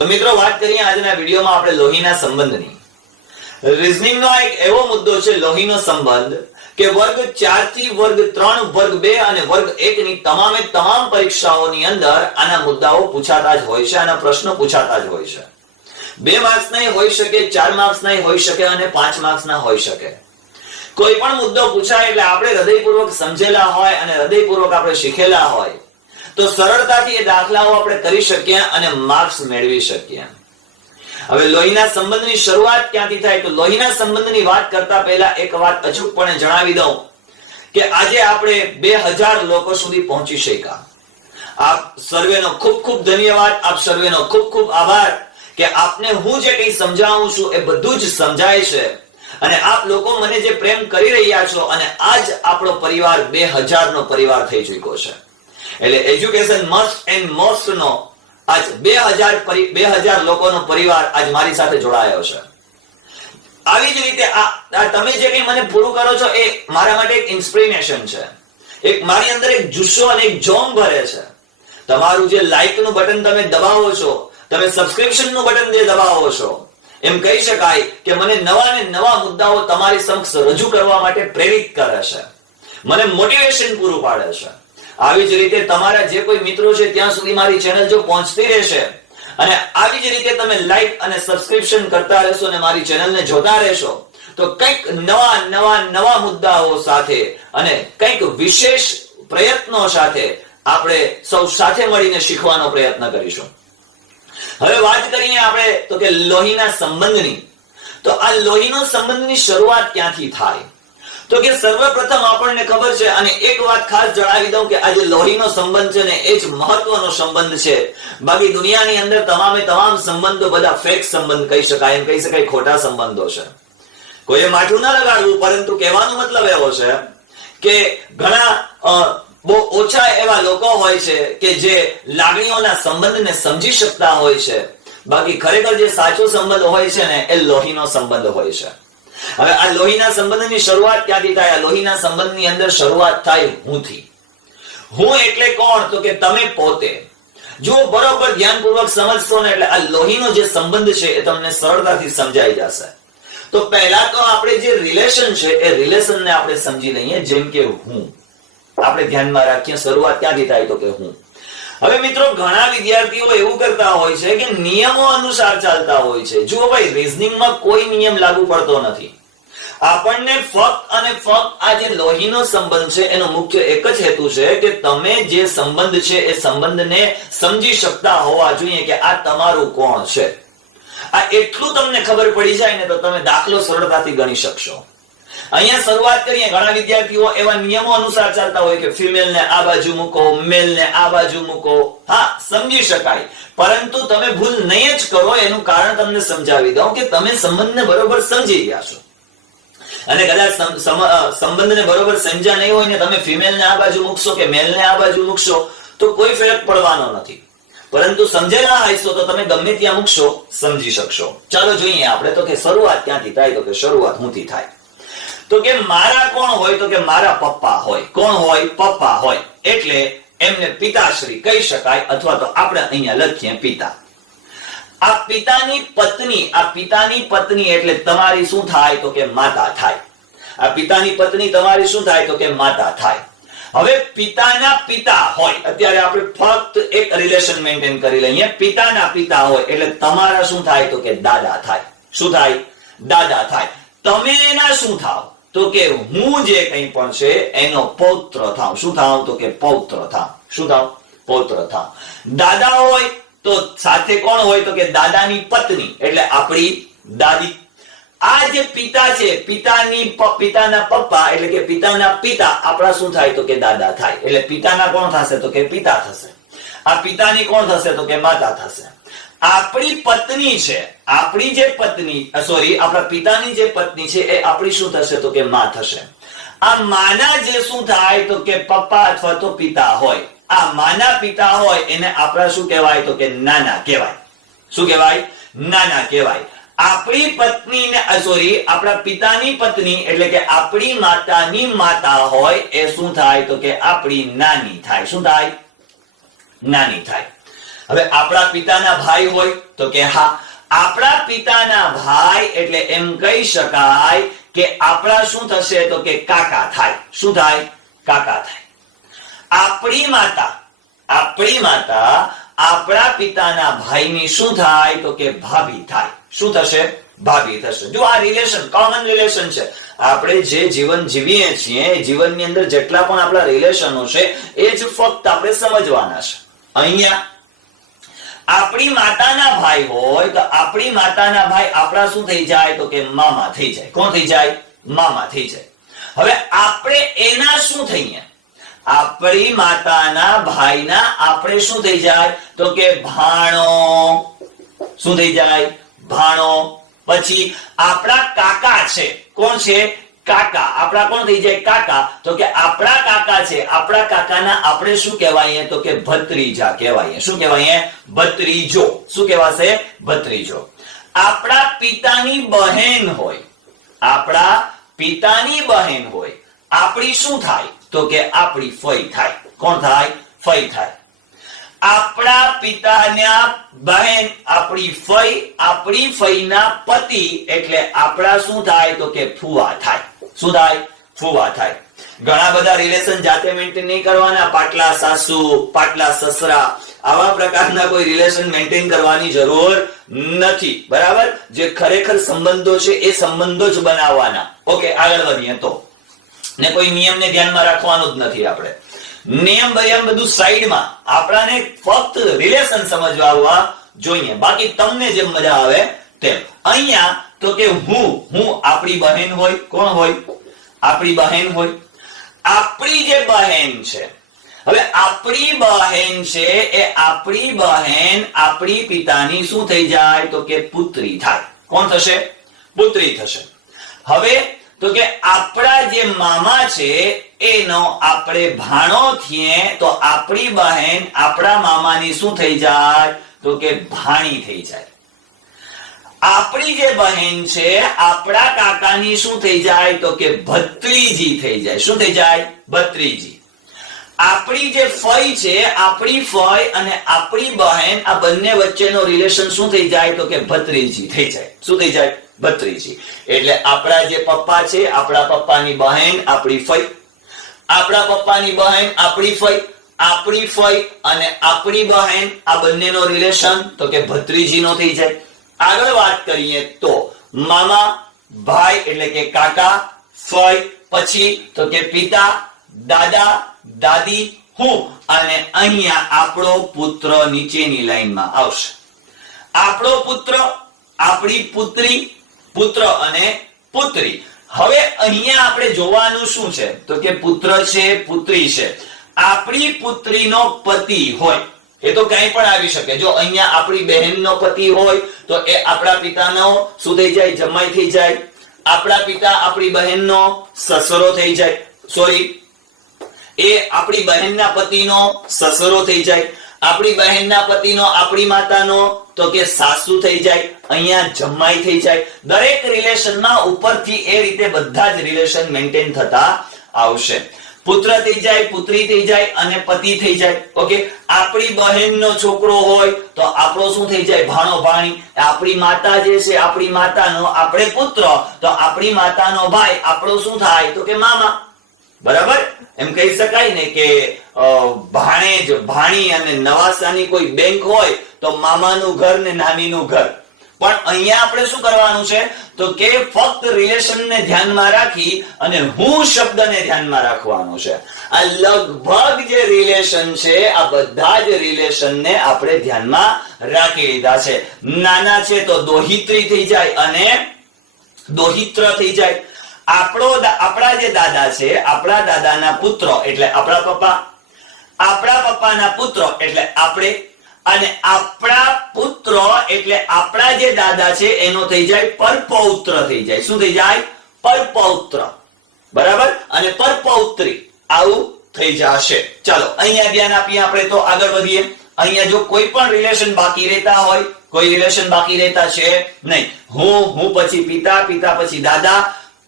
તો મિત્રો વાત કરીએ આજના વિડીયોમાં આપણે લોહીના સંબંધની. રીઝનિંગનો એક એવો મુદ્દો છે લોહીનો સંબંધ કે વર્ગ 4 થી વર્ગ 3, વર્ગ 2 અને વર્ગ 1 ની તમામે તમામ પરીક્ષાઓની અંદર આના મુદ્દાઓ પૂછાતા જ હોય છે, આના પ્રશ્નો પૂછાતા જ હોય છે. 2 માર્ક્સના હોઈ શકે, 4 માર્ક્સના હોઈ શકે અને 5 માર્ક્સના હોઈ શકે. કોઈ પણ મુદ્દો પૂછાય એટલે આપણે હૃદયપૂર્વક સમજેલા હોય અને હૃદયપૂર્વક આપણે શીખેલા હોય તો સરળતાથી એ દાખલાઓ આપણે કરી શકીએ અને માર્ક્સ મેળવી શકીએ. હવે લોહીના સંબંધની શરૂઆત ક્યાંથી થાય? તો લોહીના સંબંધની વાત કરતા પહેલા એક વાત અચૂકપણે જણાવી દઉં કે આજે આપણે 2000 લોકો સુધી પહોંચી શક્યા. આપ સર્વેનો ખૂબ ખૂબ ધન્યવાદ, આપ સર્વેનો ખૂબ ખૂબ આભાર કે આપને હું જે કંઈ સમજાવું છું એ બધું જ સમજાય છે અને આપ લોકો મને જે પ્રેમ કરી રહ્યા છો અને આજ આપણો પરિવાર 2000 નો પરિવાર થઈ ચૂક્યો છે. એટલે એજ્યુકેશન મસ્ટ એન્ડ મોસ્ટ નો આજ 2000 લોકોનો પરિવાર આજ મારી સાથે જોડાયો છે. આવી જ રીતે આ તમે જે કંઈ મને પૂરું કરો છો એ મારા માટે એક ઇન્સ્પિરેશન છે, એક મારી અંદર એક જુસ્સો અને એક જોમ ભરે છે. તમારું જે લાઈક નું બટન તમે દબાવો છો, તમે સબસ્ક્રિપ્શન નું બટન જે દબાવો છો, એમ કહી શકાય કે મને નવા ને નવા મુદ્દાઓ તમારી સમક્ષ રજૂ કરવા માટે પ્રેરિત કરે છે, મને મોટિવેશન પૂરું પાડે છે. આવી જ રીતે તમારા જે કોઈ મિત્રો છે ત્યાં સુધી મારી ચેનલ જો પહોંચતી રહેશે અને આવી જ રીતે તમે લાઈક અને સબસ્ક્રિપ્શન કરતા રહેશો અને મારી ચેનલને જોતા રહેશો તો કંઈક નવા મુદ્દાઓ સાથે અને કંઈક વિશેષ પ્રયત્નો સાથે આપણે સૌ સાથે મળીને શીખવાનો પ્રયત્ન કરીશું. હવે વાત કરીએ આપણે તો કે લોહીના સંબંધની. તો આ લોહીનો સંબંધની શરૂઆત ક્યાંથી થાય? તો કે સર્વપ્રથમ આપણને ખબર છે અને એક વાત ખાસ જણાવી દઉં કે આજે લોહીનો સંબંધ છે ને એ જ મહત્વનો સંબંધ છે. બાકી દુનિયાની અંદર તમામે તમામ સંબંધો બધા ફેક સંબંધ કહી શકાય, એમ કહી શકાય ખોટા સંબંધો છે. કોઈએ માઠું ના લગાડવું, પરંતુ કહેવાનો મતલબ એવો છે કે ઘણા બહુ ઓછા એવા લોકો હોય છે કે જે લાગણીઓના સંબંધને સમજી શકતા હોય છે. બાકી ખરેખર જે સાચો સંબંધ હોય છે ને એ લોહીનો સંબંધ હોય છે. હવે આ લોહીના સંબંધની શરૂઆત ક્યાંથી થાય? આ લોહીના સંબંધની અંદર શરૂઆત થાય હુંથી. હું એટલે કોણ? તો કે તમે પોતે. જો બરોબર ધ્યાનપૂર્વક સમજશો ને એટલે આ લોહીનો જે સંબંધ છે એ તમને સરળતાથી સમજાઈ જશે. તો પહેલા તો આપણે જે રિલેશન છે એ રિલેશનને આપણે સમજી લઈએ. જેમ કે હું, આપણે ધ્યાનમાં રાખીએ શરૂઆત ક્યાંથી થાય? તો કે હું. હવે મિત્રો ઘણા વિદ્યાર્થીઓ એવું કરતા હોય છે કે નિયમો અનુસાર ચાલતા હોય છે. જુઓ ભાઈ, રીઝનિંગમાં કોઈ નિયમ લાગુ પડતો નથી. આપણને ફક્ત અને ફક્ત આ જે લોહીનો સંબંધ છે એનો મુખ્ય એક જ હેતુ છે કે તમે જે સંબંધ છે એ સંબંધને સમજી શકતા હોવા જોઈએ કે આ તમારું કોણ છે. આ એટલું તમને ખબર પડી જાય ને તો તમે દાખલો સરળતાથી ગણી શકશો. અહીંયા શરૂઆત કરીએ. ઘણા વિદ્યાર્થીઓ એવા નિયમો અનુસાર ચાલતા હોય કે ફિમેલ ને આ બાજુ મૂકો, મેલ ને આ બાજુ મૂકો. હા, સમજી શકાય, પરંતુ તમે ભૂલ નહીં જ કરો. એનું કારણ તમને સમજાવી દઉં કે તમે સંબંધને બરોબર સમજી ગયા છો અને કદાચ સંબંધને બરોબર સમજ્યા નહીં હોય ને તમે ફિમેલ ને આ બાજુ મૂકશો કે મેલ ને આ બાજુ મૂકશો તો કોઈ ફરક પડવાનો નથી. પરંતુ સમજેલા હશો તો તમે ગમે ત્યાં મૂકશો, સમજી શકશો. ચાલો જોઈએ આપણે તો કે શરૂઆત ક્યાંથી થાય? તો કે શરૂઆત હુંથી થાય. તો કે મારા કોણ હોય? તો કે મારા પપ્પા હોય. કોણ હોય? પપ્પા હોય. એટલે એમને પિતાશ્રી કહી શકાય, અથવા તો આપણે અહીંયા લખીએ પિતા. આ પિતાની પત્ની એટલે તમારી શું થાય? તો કે માતા થાય. આ પિતાની પત્ની તમારી શું થાય? તો કે માતા થાય. હવે પિતાના પિતા હોય, અત્યારે આપણે ફક્ત એક રિલેશન મેન્ટેન કરી લઈએ. પિતાના પિતા હોય એટલે તમારા શું થાય? તો કે દાદા થાય. શું થાય? દાદા થાય. તમે એના શું થાવ? તો કે હું જે કંઈ પણ છે એનો પૌત્ર થાવ. શું થાવ? તો કે પૌત્ર થાવ. શું થાવ? પૌત્ર થાવ. દાદા હોય તો સાથે કોણ હોય? તો કે દાદાની પત્ની એટલે આપણી દાદી. આ જે પિતા છે, પિતાના પપ્પા એટલે કે પિતાના પિતા આપણા શું થાય? તો કે દાદા થાય. એટલે પિતાના કોણ થશે? તો કે પિતા થશે. આ પિતાની કોણ થશે? તો કે માતા થશે. આપણી પત્ની છે, આપણી જે પત્ની આપણા પિતાની જે પત્ની છે એ આપણી શું થશે? તો કે માં થશે. આ માના જે શું થાય? તો કે પપ્પા અથવા તો પિતા હોય. આ માના પિતા હોય એને આપણા શું કહેવાય? તો કે નાના કહેવાય. શું કહેવાય? નાના કહેવાય. આપણી પત્ની ને આપણા પિતાની પત્ની એટલે કે આપણી માતાની માતા હોય એ શું થાય? તો કે આપણી નાની થાય. શું થાય? નાની થાય. હવે આપણા પિતાના ભાઈ હોય તો કે હા, આપણા પિતાના ભાઈ એટલે એમ કહી શકાય કે આપણા શું થશે તો કે કાકા થાય. શું થાય? કાકા થાય. આપણી માતા આપણા પિતાના ભાઈની શું થાય તો કે ભાભી થાય. શું થશે? ભાભી થશે. જો આ રિલેશન કોમન રિલેશન છે. આપણે જે જીવન જીવીએ છીએ જીવનની અંદર જેટલા પણ આપણા રિલેશનો છે એ જ ફક્ત આપણે સમજવાના છે. અહીંયા આપણી માતાના ભાઈ હોય તો આપણી માતાના ભાઈ આપણા શું થઈ જાય તો કે મામા થઈ જાય. કોણ થઈ જાય? મામા થઈ જાય. હવે આપણે એના શું થઈએ? આપણી માતાના ભાઈના આપણે શું થઈ જાય તો કે ભાણો. શું થઈ જાય? ભાણો. પછી આપણા કાકા છે. કોણ છે? કાકા. આપણા કોણ થઈ જાય? કાકા. તો કે આપણા કાકા છે, આપણા કાકાના આપણે શું કહેવાય તો કે ભત્રીજા કહેવાય. શું કહેવાય? ભત્રીજો. શું કહેવાશે? ભત્રીજો. આપણા પિતાની બહેન હોય, આપણા પિતાની બહેન હોય, આપણી શું થાય તો કે આપણી ફઈ થાય. કોણ થાય? ફઈ થાય. આપણા પિતાના બહેન આપણી ફઈના પતિ એટલે આપણા શું થાય તો કે ફુવા થાય. શું થાય? ફુવા થાય. ઘણા બધા રિલેશન જાતે મેન્ટેન નહીં કરવાના. પાટલા સાસુ, પાટલા સસરા, આવા પ્રકારના કોઈ રિલેશન મેન્ટેન કરવાની જરૂર નથી. બરાબર? જે ખરેખર સંબંધો છે એ સંબંધો જ બનાવવાના. ઓકે, આગળ વધીએ તો ને કોઈ નિયમને ધ્યાનમાં રાખવાનું જ નથી. આપણે નિયમ બધું સાઈડમાં, આપણાને ફક્ત રિલેશન સમજવા આવવા જોઈએ. બાકી તમને જેમ મજા આવે તેમ. અહીંયા તો કે હું આપણી બહેન હોય. કોણ હોય? આપણી બહેન હોય. આપણી જે બહેન છે, હવે આપણી બહેન છે એ આપણી બહેન આપણી પિતાની શું થઈ જાય તો કે પુત્રી થાય. કોણ થશે? પુત્રી થશે. હવે તો કે આપણા જે મામા છે એનો આપણે ભાણો થઈએ તો આપણી બહેન આપણા મામાની શું થઈ જાય તો કે ભાણી થઈ જાય. આપણી જે બહેન છે આપણા કાકાની શું થઈ જાય તો કે ભત્રીજી થઈ જાય. શું થઈ જાય? ભત્રીજી. આપણી જે ફઈ છે, આપણી ફઈ અને આપણી બહેન આ બંને વચ્ચેનો રિલેશન શું થઈ જાય તો કે ભત્રીજી થઈ જાય. શું થઈ જાય? ભત્રીજી. એટલે આપણા જે પપ્પા છે, આપણા પપ્પાની બહેન આપણી ફઈ, આપણા પપ્પાની બહેન આપણી ફઈ, આપણી ફઈ અને આપણી બહેન આ બંનેનો રિલેશન તો કે ભત્રીજીનો થઈ જાય. આગળ વાત કરીએ તો મામા, ભાઈ એટલે કે કાકા, ફઈ, પછી તો કે પિતા, દાદા, દાદી, હું અને અહીંયા આપણો પુત્ર નીચેની લાઈનમાં આવશે. આપણો પુત્ર, આપણી પુત્રી, પુત્ર અને પુત્રી. હવે અહીંયા આપણે જોવાનું શું છે તો કે પુત્ર છે, પુત્રી છે. આપણી પુત્રીનો પતિ હોય એ તો કંઈ પણ આવી શકે. જો અહીંયા આપણી બહેનનો પતિ હોય તો એ આપણા પિતાનો શું થઈ જાય? જમાઈ થઈ જાય. આપણા પિતા આપણી બહેનનો સસરો થઈ જાય. સોરી, એ આપણી બહેનના પતિનો સસરો થઈ જાય. આપણી બહેનના પતિનો આપણી માતાનો તો કે સાસુ થઈ જાય. અહીંયા જમાઈ થઈ જાય. દરેક રિલેશનમાં ઉપરથી એ રીતે બધા જ રિલેશન મેન્ટેન થતા આવશે. પુત્ર થઈ જાય, પુત્રી થઈ જાય અને પતિ થઈ જાય. ઓકે, આપણી બહેનનો છોકરો હોય તો આપણો શું થઈ જાય? ભાણો, ભાણી. આપણી માતા જે છે, આપણી માતાનો આપણે પુત્ર તો આપણી માતાનો ભાઈ આપણો શું થાય તો કે મામા. બરાબર? એમ કહી શકાય ને કે ભાણેજ, ભાણી અને નવાસાની કોઈ બેંક હોય તો મામાનું ઘર ને નાનીનું ઘર. પણ અહીંયા આપણે શું કરવાનું છે તો કે ફક્ત રિલેશનને ધ્યાનમાં રાખી અને હું શબ્દને ધ્યાનમાં રાખવાનો છે. આ લગભગ જે રિલેશન છે આ બધા જ રિલેશનને આપણે ધ્યાનમાં રાખી લીધા છે. નાના છે તો દોહિત્રી થઈ જાય અને દોહિત્ર થઈ જાય. આપણા જે દાદા છે, આપણા દાદાના પુત્ર એટલે આપણા પપ્પા, આપણા પપ્પાના પુત્ર એટલે આપણે, અને આપણા પુત્ર એટલે આપણા જે દાદા છે એનો થઈ જાય પરપૌત્ર થઈ જાય. શું થઈ જાય? પરપૌત્ર. બરાબર? અને પરપૌત્રી. આવું થઈ જશે. ચાલો અહીંયા ધ્યાન આપીએ. આપણે તો આગળ વધીએ. અહીંયા જો કોઈ પણ રિલેશન બાકી રહેતા હોય, કોઈ રિલેશન બાકી રહેતા છે નહીં. હું પછી પિતા, પિતા પછી દાદા.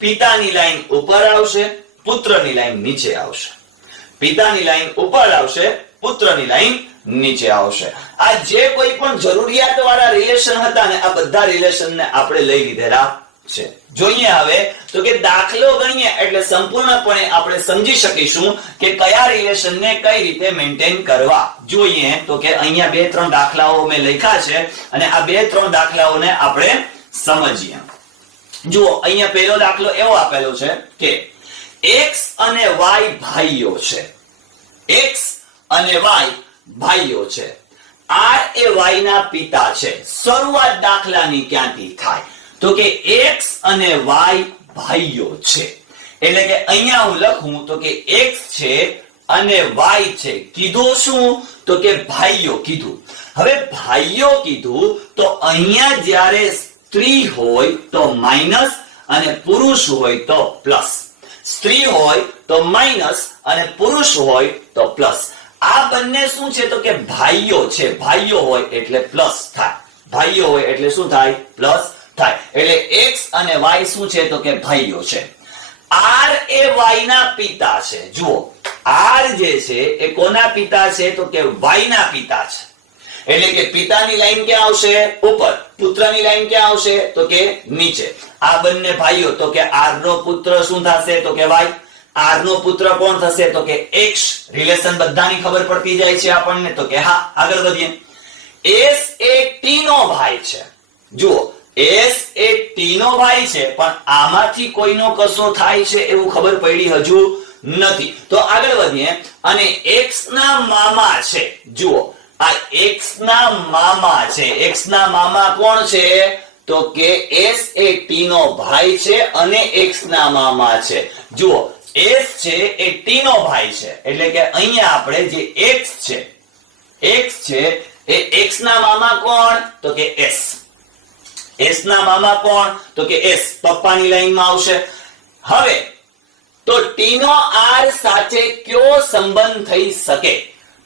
પિતાની લાઈન ઉપર આવશે, પુત્રની લાઈન નીચે આવશે. પિતાની લાઈન ઉપર આવશે, પુત્રની લાઈન નીચે આવશે. આ જે કોઈ પણ જરૂરિયાત વાળા રિલેશન હતા ને, આ બધા રિલેશન ને આપણે લઈ લીધેલા છે. જોઈએ હવે તો કે દાખલો ગણીએ એટલે સંપૂર્ણપણે આપણે સમજી શકીશું કે કયા રિલેશન ને કઈ રીતે મેન્ટેન કરવા. જોઈએ તો કે અહીંયા બે ત્રણ દાખલાઓ મેં લખ્યા છે અને આ બે ત્રણ દાખલાઓને આપણે સમજીએ. જુઓ અહીંયા પહેલો દાખલો એવો આપેલો છે કે x અને y ભાઈઓ છે. x અને y ભાઈઓ છે. r એ y ના પિતા છે. શરૂઆત દાખલાની ક્યાંથી થાય? તો કે x અને y ભાઈઓ છે. એટલે કે અહીંયા હું લખું તો કે x છે અને y છે. કીધું શું? તો કે ભાઈઓ કીધું. હવે ભાઈઓ કીધું તો અહીંયા જ્યારે સ્ત્રી હોય તો માઈનસ અને પુરુષ હોય તો પ્લસ. સ્ત્રી હોય તો માઈનસ અને પુરુષ હોય તો પ્લસ. આ બંને શું છે? તો કે ભાઈઓ છે. ભાઈઓ હોય એટલે પ્લસ થાય. ભાઈઓ હોય એટલે શું થાય? પ્લસ થાય. એટલે x અને y શું છે? તો કે ભાઈઓ છે. r એ y ના પિતા છે. જુઓ r જે છે એ કોના પિતા છે? તો કે y ના પિતા છે. એટલે કે પિતાની લાઈન ક્યાં આવશે? ઉપર. પુત્રની લાઈન ક્યાં આવશે? તો કે નીચે. આ બંને ભાઈઓ તો કે r નો પુત્ર શું થશે? તો કે y. r નો પુત્ર કોણ થશે? તો કે x. રિલેશન બધાની ખબર પડતી જાય છે આપણને. તો કે હા, આગળ વધીએ. s એ t નો ભાઈ છે. જુઓ s એ t નો ભાઈ છે, પણ આમાંથી કોઈનો કસો થાય છે એવું ખબર પડી હજુ નથી. તો આગળ વધીએ. અને x ના મામા છે. જુઓ આ x ના મામા છે. x ના મામા કોણ છે? તો કે s એ t નો ભાઈ છે અને x ના મામા છે. જુઓ s છે એ t નો ભાઈ છે. એટલે કે અહીંયા આપણે જે x છે એ x ના મામા કોણ? તો કે s. s ના મામા કોણ? તો કે s. પપ્પાની લાઈનમાં આવશે. હવે તો t નો r સાથે કયો સંબંધ થઈ શકે?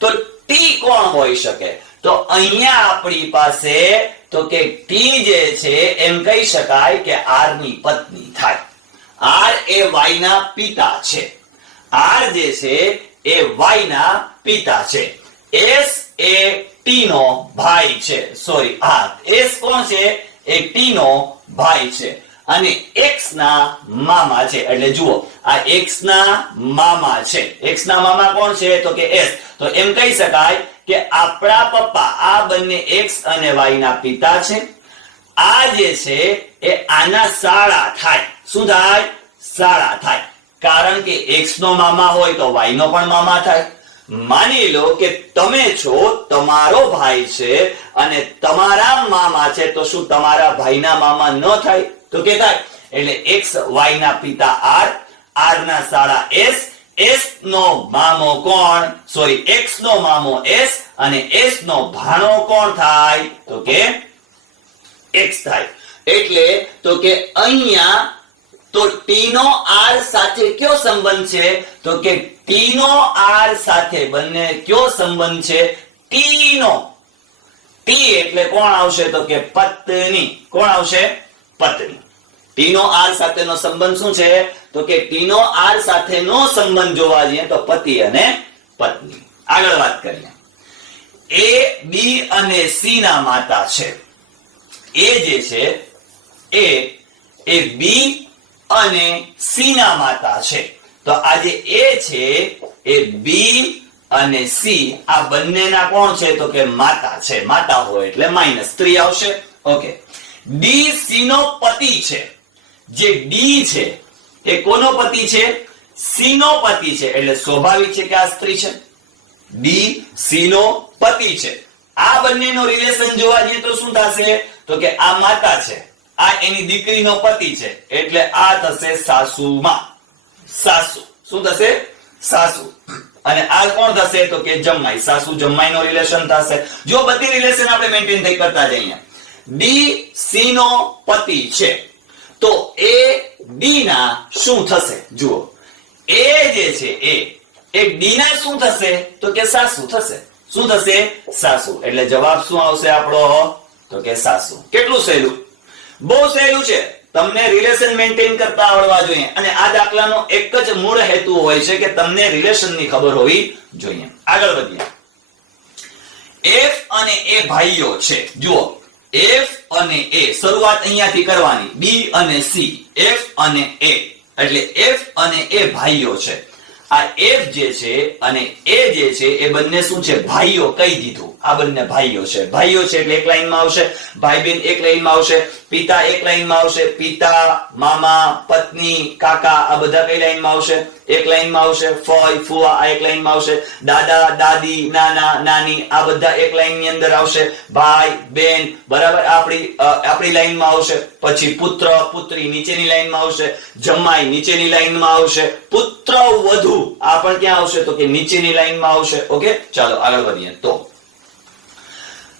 તો t કોણ હોઈ શકે? તો અહીંયા આપણી પાસે તો કે t જે છે એમ કહી શકાય કે r ની પત્ની થાય. r એ y ના પિતા છે. r જે છે એ y ના પિતા છે. s એ t નો ભાઈ છે. સોરી, હા, s કોણ છે? એ t નો ભાઈ છે અને x ના મામા છે. એટલે જુઓ આ x ના મામા છે. x ના મામા કોણ છે? તો કે s. તો એમ કહી શકાય કે આપણા પપ્પા આ બંને x અને y ના પિતા છે. આ જે છે એ આના સાળા થાય. શું થાય? સાળા થાય. કારણ કે x નો મામા હોય તો y નો પણ મામા થાય. માની લો કે તમે છો, તમારો ભાઈ છે અને તમારા મામા છે, તો શું તમારા ભાઈના મામા ન થાય? તો કે થાય. એટલે x y ના પિતા r, r ના સાળા s, s નો મામો કોણ? સોરી, x નો મામો s અને s નો ભાણો કોણ થાય? તો કે x થાય. એટલે તો કે અહીંયા તો t નો r સાથે કયો સંબંધ છે? તો કે t નો r સાથે બંને કયો સંબંધ છે? t નો. t એટલે કોણ આવશે? તો કે પત્ની. કોણ આવશે? પત્ની. t નો r સાથેનો સંબંધ શું છે? તો કે t નો r સાથેનો સંબંધ જોવા જઈએ તો પતિ અને પત્ની. આગળ વાત કરીએ. a b અને c ના માતા છે. a જે છે એ b અને c ના માતા છે. તો આ જે a છે એ b અને c આ બંનેના કોણ છે? તો કે માતા છે. માતા હોય એટલે માઈનસ 3 આવશે. ઓકે. d c નો પતિ છે. જે d છે એ કોનો પતિ છે? c નો પતિ છે. એટલે સ્વાભાવિક છે કે આ સ્ત્રી છે. d c નો પતિ છે. આ બંનેનો રિલેશન જોવા જઈએ તો શું થશે? તો કે આ માતા છે, આ એની દીકરીનો પતિ છે, એટલે આ થશે સાસુમાં. સાસુ શું થશે? સાસુ. અને આ કોણ થશે? તો કે જમાઈ. સાસુ જમાઈ નો રિલેશન થશે. જો બધી રિલેશન આપણે મેન્ટેન થઈ કરતા જઈએ. d c નો પતિ છે તો a d ના શું થશે? જુઓ a જે છે એ d ના શું થશે? તો કે સાસુ થશે. શું થશે? સાસુ. એટલે જવાબ શું આવશે આપણો? તો કે સાસુ. કેટલું સહેલું! બહુ સહેલું છે. તમને રિલેશન મેન્ટેન કરતા આવડવા જોઈએ અને આ દાખલાનો એક જ મૂળ હેતુ હોય છે કે તમને રિલેશનની ખબર હોવી જોઈએ. આગળ વધીએ. F અને A ભાઈઓ છે. જુઓ, F અને A શરૂઆત અહીંયાથી કરવાની, B અને C, F અને A, એટલે F અને A ભાઈઓ છે. આ F જે છે અને A જે છે એ બંને શું છે? ભાઈઓ કહી દીધું. આ બંને ભાઈઓ છે. ભાઈઓ છે એટલે એક લાઈનમાં આવશે, ભાઈ બેન એક લાઈનમાં આવશે, પિતા એક લાઈનમાં આવશે, પિતા, મામા, પત્ની, કાકા આ બધા કઈ લાઈનમાં આવશે? એક લાઈનમાં આવશે. ફઈ, ફુવા આ એક લાઈનમાં આવશે, દાદા, દાદી, નાના, નાની આ બધા એક લાઈનની અંદર આવશે, ભાઈ, બેન બરાબર આપણી લાઈનમાં આવશે. પછી પુત્ર, પુત્રી નીચેની લાઈનમાં આવશે, જમાઈ નીચેની લાઈનમાં આવશે, પુત્ર વધુ આ પણ ક્યાં આવશે? તો કે નીચેની લાઈનમાં આવશે. ઓકે, ચાલો આગળ વધીએ. તો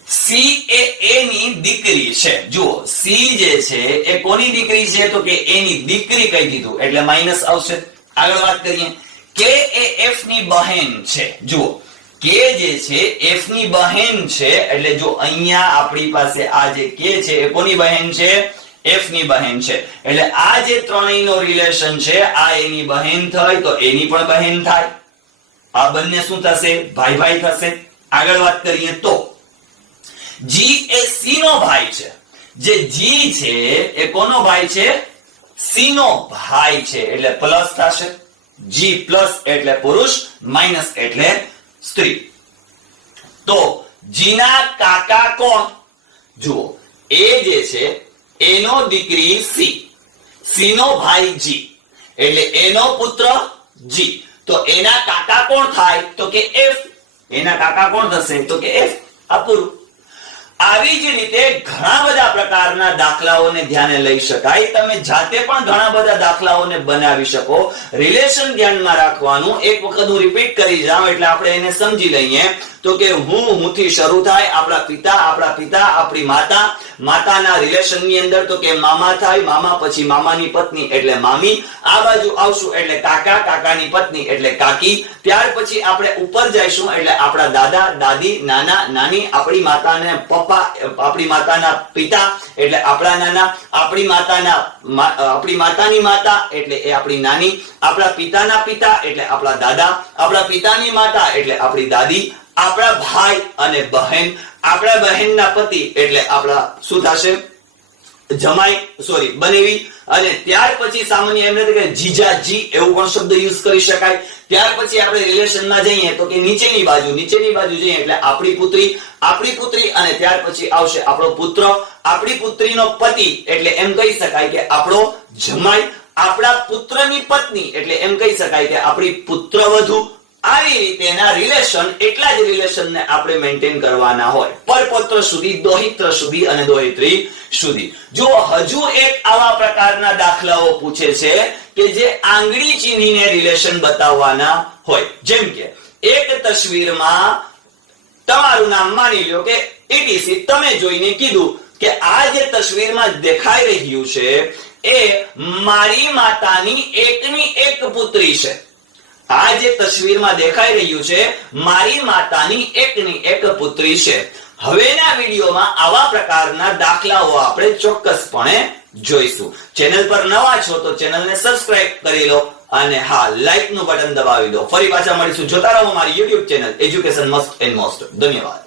C એ A ની દીકરી છે. જુઓ, C જે છે એ કોની દીકરી છે? તો કે A ની દીકરી કહી દીધું એટલે માઈનસ આવશે. આગળ વાત કરીએ. K એ F ની બહેન છે. જુઓ, K જે છે F ની બહેન છે એટલે જો અહીંયા આપણી પાસે આ જે K છે એ કોની બહેન છે? F ની બહેન છે. એટલે આ જે ત્રણેયનો રિલેશન છે આ એની બહેન થાય તો એની પણ બહેન થાય. આ બંને શું થશે? ભાઈ ભાઈ થશે. આગળ વાત કરીએ તો G એ C નો ભાઈ છે. જે G છે એ કોનો ભાઈ છે? C નો ભાઈ છે એટલે પ્લસ થશે. G પ્લસ એટલે પુરુષ, માઈનસ એટલે સ્ત્રી. તો G ના કાકા કોણ? જુઓ, A જે છે એનો દીકરી C, C નો ભાઈ G એટલે એનો પુત્ર G. તો એના કાકા કોણ થાય? તો કે F. એના કાકા કોણ થશે? તો કે F. આ પૂરું. આવી જ રીતે ઘણા બધા પ્રકારના દાખલાઓને ધ્યાને લઈ શકાય. તમે જાતે પણ ઘણા બધા દાખલાઓને બનાવી શકો. રિલેશન ધ્યાનમાં રાખવાનું. એક વખત હું રિપીટ કરી જાઉં એટલે આપણે એને સમજી લઈએ. તો કે હું થી શરૂ થાય, આપણા પિતા, આપણી માતા, માતાના રિલેશન ની અંદર તો કે મામા થાય, મામા પછી મામાની પત્ની એટલે મામી, આ બાજુ આવશું એટલે કાકા, કાકાની પત્ની એટલે કાકી, ત્યાર પછી આપણે ઉપર જઈશું એટલે આપણા દાદા, દાદી, નાના, નાની, આપણી માતાને પપ્પા, આપણી માતાના પિતા એટલે આપણા નાના, આપણી માતાની માતા એટલે એ આપણી નાની, આપણા પિતાના પિતા એટલે આપણા દાદા, આપણા પિતાની માતા એટલે આપણી દાદી, આપણા ભાઈ અને બહેન, આપણા બહેનના પતિ એટલે આપણા શું થશે? જમાઈ, સોરી બનેવી. અને ત્યાર પછી સામાન્ય એમ નથી કે જીજાજી એવું પણ શબ્દ યુઝ કરી શકાય. ત્યાર પછી આપણે રિલેશનમાં જઈએ તો કે નીચેની બાજુ જઈએ એટલે આપણી પુત્રી અને ત્યાર પછી આવશે આપણો પુત્ર, આપણી પુત્રીનો પતિ એટલે એમ કહી શકાય કે આપણો જમાઈ, આપણા પુત્રની પત્ની એટલે એમ કહી શકાય કે આપણી પુત્રવધુ. આવી રીતેના રિલેશન, એટલા જ રિલેશનને આપણે મેન્ટેન કરવાના હોય પરપોત્ર સુધી, દોહિત્ર સુધી અને દોહિત્રી સુધી. જો હજુ એક આવા પ્રકારના દાખલાઓ પૂછે છે કે જે આંગળી ચીંધીને રિલેશન બતાવવાના હોય. જેમ કે એક તસવીરમાં તમારું નામ માની લો કે etc, તમે જોઈને કીધું કે આ જે તસવીરમાં દેખાઈ રહ્યું છે એ મારી માતાની એકની એક પુત્રી છે. આ જે તસવીરમાં દેખાઈ રહ્યું છે મારી માતાની એકની એક પુત્રી છે. હવેના વિડીયોમાં આવા પ્રકારના દાખલાઓ આપણે ચોક્કસપણે જોઈશું. ચેનલ પર નવા છો તો ચેનલને સબસ્ક્રાઇબ કરી લો અને હા, લાઈક નું બટન દબાવી દો. ફરી પાછા મળીશું. જોતા રહો મારી YouTube channel education must and most. ધન્યવાદ.